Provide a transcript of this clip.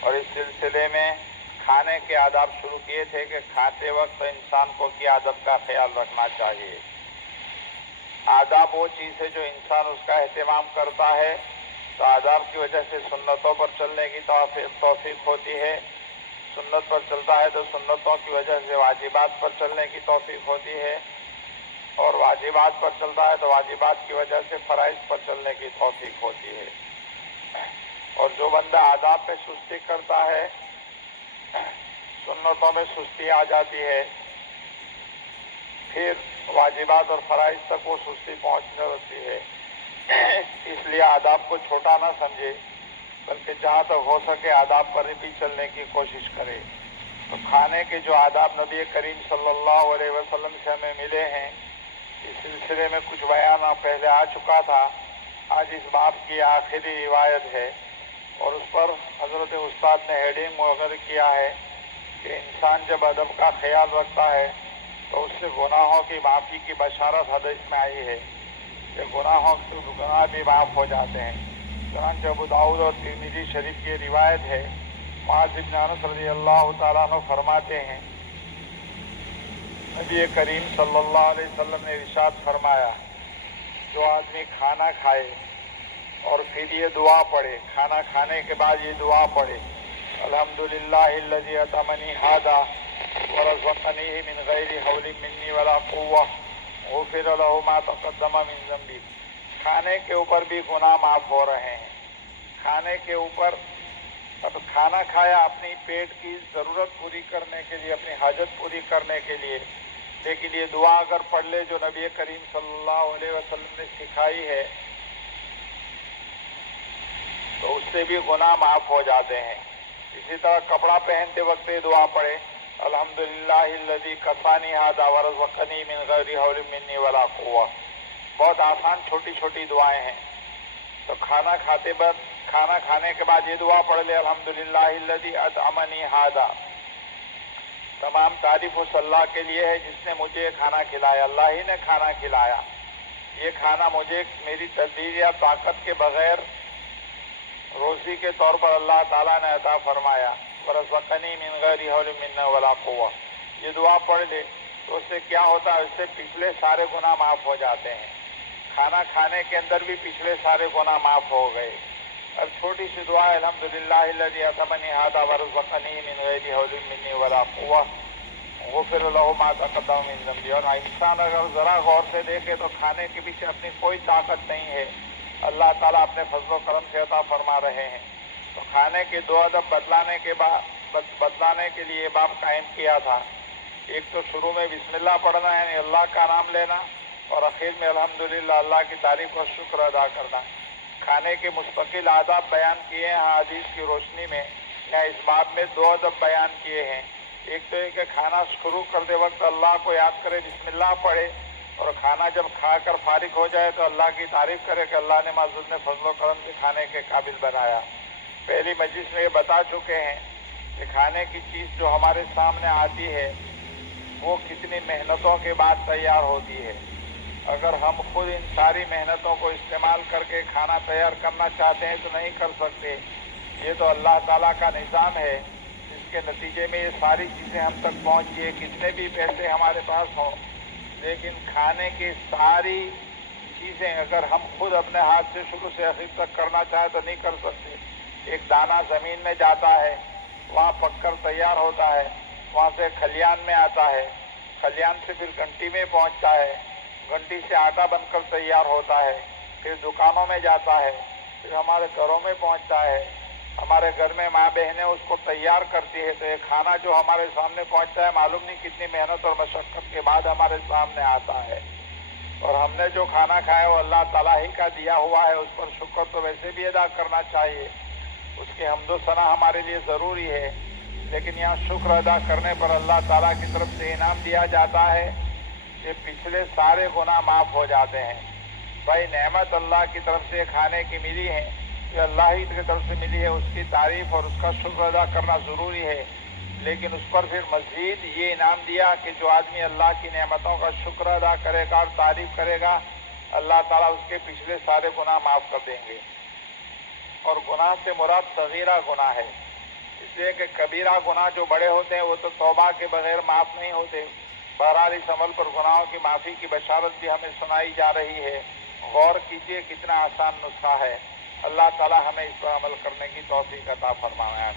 اور اس سلسلے میں کھانے کے آداب شروع کیے تھے کہ کھاتے وقت انسان کو کیا ادب کا خیال رکھنا چاہیے۔ آداب وہ چیز ہے جو انسان اس کا اہتمام کرتا ہے تو آداب کی وجہ سے سنتوں پر چلنے کی توفیق ہوتی ہے، سنت پر چلتا ہے تو سنتوں کی وجہ سے واجبات پر چلنے کی توفیق ہوتی ہے، اور واجبات پر چلتا ہے تو واجبات کی وجہ سے فرائض پر چلنے کی توفیق ہوتی ہے۔ اور جو بندہ آداب پہ سستی کرتا ہے، سنتوں میں سستی آ جاتی ہے، پھر واجبات اور فرائض تک وہ سستی پہنچنے لگتی ہے۔ اس لیے آداب کو چھوٹا نہ سمجھے، بلکہ جہاں تک ہو سکے آداب پر بھی چلنے کی کوشش کرے۔ تو کھانے کے جو آداب نبی کریم صلی اللہ علیہ وسلم سے ہمیں ملے ہیں، اس سلسلے میں کچھ بیان پہلے آ چکا تھا۔ آج اس باب کی آخری روایت ہے اور اس پر حضرت استاد نے ہیڈنگ وغیرہ کیا ہے کہ انسان جب ادب کا خیال رکھتا ہے تو اس سے گناہوں کی معافی کی بشارت حدیث میں آئی ہے کہ گناہ بھی معاف ہو جاتے ہیں۔ چنانچہ ابو داؤد اور ترمذی شریف کی روایت ہے، معاذ بن انس رضی اللہ تعالیٰ عنہ فرماتے ہیں، نبی کریم صلی اللہ علیہ وسلم نے ارشاد فرمایا، جو آدمی کھانا کھائے اور پھر یہ دعا پڑھے، کھانا کھانے کے بعد یہ دعا پڑھے، الحمدللہ الذی اطعمنی ھذا ورزقنیہ من غیر حول منی ولا قوہ غفر لہ ما تقدم من ذنبی۔ کھانے کے اوپر بھی گناہ معاف ہو رہے ہیں۔ کھانے کے اوپر، اب کھانا کھایا اپنی پیٹ کی ضرورت پوری کرنے کے لیے، اپنی حاجت پوری کرنے کے لیے، لیکن یہ دعا اگر پڑھ لے جو نبی کریم صلی اللہ علیہ وسلم نے سکھائی ہے تو اس سے بھی گناہ معاف ہو جاتے ہیں۔ اسی طرح کپڑا پہنتے وقت یہ دعا پڑھے، الحمدللہ الذی کسانی ھذا ورزقنی من غیر حول منی ولا قوہ۔ بہت آسان چھوٹی چھوٹی دعائیں ہیں۔ تو کھانا کھانے کے بعد یہ دعا پڑھ لے، الحمدللہ الذی اطعمنی ھذا۔ تمام تعریف اس اللہ کے لیے ہے جس نے مجھے کھانا کھلایا، اللہ ہی نے کھانا کھلایا۔ یہ کھانا مجھے میری تدبیر یا طاقت کے بغیر روزی کے طور پر اللہ تعالیٰ نے عطا فرمایا، ورزقنی من غیر حول منی ولا قوہ۔ یہ دعا پڑھ لے تو اس سے کیا ہوتا ہے، اس سے پچھلے سارے گناہ معاف ہو جاتے ہیں۔ کھانا کھانے کے اندر بھی پچھلے سارے گناہ معاف ہو گئے۔ اب چھوٹی سی دعا ہے، الحمدللہ الذی اطعمنی ھذا ورزقنی من غیر حول منی ولا قوہ غفر لہ ما تقدم من ذنبی۔ اور انسان اگر ذرا غور سے دیکھے تو کھانے کے پیچھے اپنی کوئی طاقت نہیں ہے، اللہ تعالیٰ اپنے فضل و کرم سے عطا فرما رہے ہیں۔ تو کھانے کے دو ادب بدلانے کے لیے باب قائم کیا تھا۔ ایک تو شروع میں بسم اللہ پڑھنا ہے، یعنی اللہ کا نام لینا، اور اخیر میں الحمدللہ اللہ کی تعریف اور شکر ادا کرنا۔ کھانے کے مستقل آداب بیان کیے ہیں حدیث کی روشنی میں۔ یہاں اس باب میں دو ادب بیان کیے ہیں۔ ایک تو یہ کہ کھانا شروع کرتے وقت اللہ کو یاد کرے، بسم اللہ پڑھے، اور کھانا جب کھا کر فارغ ہو جائے تو اللہ کی تعریف کرے کہ اللہ نے معزز نے فضل و کرم سے کھانے کے قابل بنایا۔ پہلی مجلس میں یہ بتا چکے ہیں کہ کھانے کی چیز جو ہمارے سامنے آتی ہے وہ کتنی محنتوں کے بعد تیار ہوتی ہے۔ اگر ہم خود ان ساری محنتوں کو استعمال کر کے کھانا تیار کرنا چاہتے ہیں تو نہیں کر سکتے۔ یہ تو اللہ تعالیٰ کا نظام ہے جس کے نتیجے میں یہ ساری چیزیں ہم تک پہنچ گئی۔ کتنے بھی پیسے ہمارے پاس ہوں، لیکن کھانے کی ساری چیزیں اگر ہم خود اپنے ہاتھ سے شروع سے آخر تک کرنا چاہیں تو نہیں کر سکتے۔ ایک دانہ زمین میں جاتا ہے، وہاں پک کر تیار ہوتا ہے، وہاں سے کھلیان میں آتا ہے، کھلیان سے پھر گھنٹی میں پہنچتا ہے، گھنٹی سے آٹا بن کر تیار ہوتا ہے، پھر دکانوں میں جاتا ہے، پھر ہمارے گھروں میں پہنچتا ہے، ہمارے گھر میں ماں بہنیں اس کو تیار کرتی ہے۔ تو یہ کھانا جو ہمارے سامنے پہنچتا ہے معلوم نہیں کتنی محنت اور مشقت کے بعد ہمارے سامنے آتا ہے۔ اور ہم نے جو کھانا کھایا وہ اللہ تعالیٰ ہی کا دیا ہوا ہے، اس پر شکر تو ویسے بھی ادا کرنا چاہیے، اس کی حمد و ثنا ہمارے لیے ضروری ہے، لیکن یہاں شکر ادا کرنے پر اللہ تعالیٰ کی طرف سے انعام دیا جاتا ہے کہ پچھلے سارے گناہ معاف ہو جاتے ہیں۔ بھائی نعمت اللہ کی طرف سے کھانے کی ملی ہے، یہ اللہ ہی کی طرف سے ملی ہے، اس کی تعریف اور اس کا شکر ادا کرنا ضروری ہے، لیکن اس پر پھر مزید یہ انعام دیا کہ جو آدمی اللہ کی نعمتوں کا شکر ادا کرے گا اور تعریف کرے گا، اللہ تعالیٰ اس کے پچھلے سارے گناہ معاف کر دیں گے۔ اور گناہ سے مراد صغیرہ گناہ ہے، اس لیے کہ کبیرہ گناہ جو بڑے ہوتے ہیں وہ تو توبہ کے بغیر معاف نہیں ہوتے. بہرحال اس عمل پر گناہوں کی معافی کی بشارت بھی ہمیں سنائی جا رہی ہے. غور کیجئے کتنا آسان نسخہ ہے. اللہ تعالی ہمیں اس پر عمل کرنے کی توفیق عطا فرمائے.